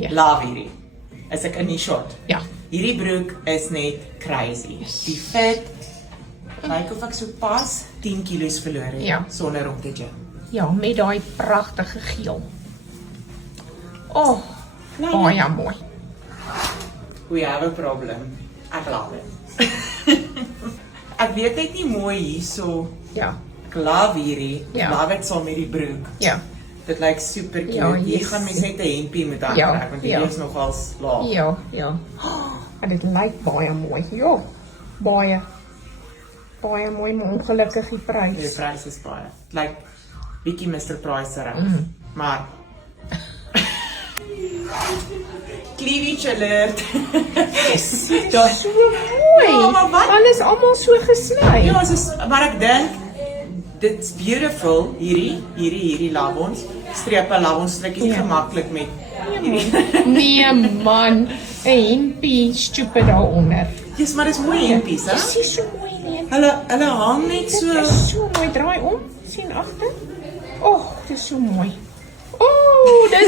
Ja. Love hierdie. Is ek in die shot. Ja. Hierdie broek is net crazy. Die fit, lyk of ek so pas 10 kilos verloor het, Ja. sonder om te gym. Ja, met daai pragtige geel. Oh, baie mooi. We have a problem. Ek love it. Ek weet net nie mooi hierso, Ja, ek love hierdie, ek Ja. love it saam met die broek. ja, Dit lyk super cute. Ja, Hier yes. gaan mens net 'n hempie moet Ja, aantrek, want ja. hierdie is nogals laag. ja, ja. En dit lyk baie mooi. Ja, baie mooi, maar ongelukkig die Die prys. prys is baie. Dit lyk bietjie Mr. Price reg. Maar cleavage alert. Yes, dit Ja. is so mooi. Ja, maar wat? Dan is almal so gesny. Ja, maar ek dink dit's beautiful hierdie lavons. Strepe lavons strikkie Ja. gemaklik met Nee man, 'n hempie stupid daaronder. Yes, maar dis mooi hempies, hè? Dis nie so mooi nie. Hulle hang net Dit so. is so mooi, draai om, sien agter. Oh, dit is so mooi. Oh, dit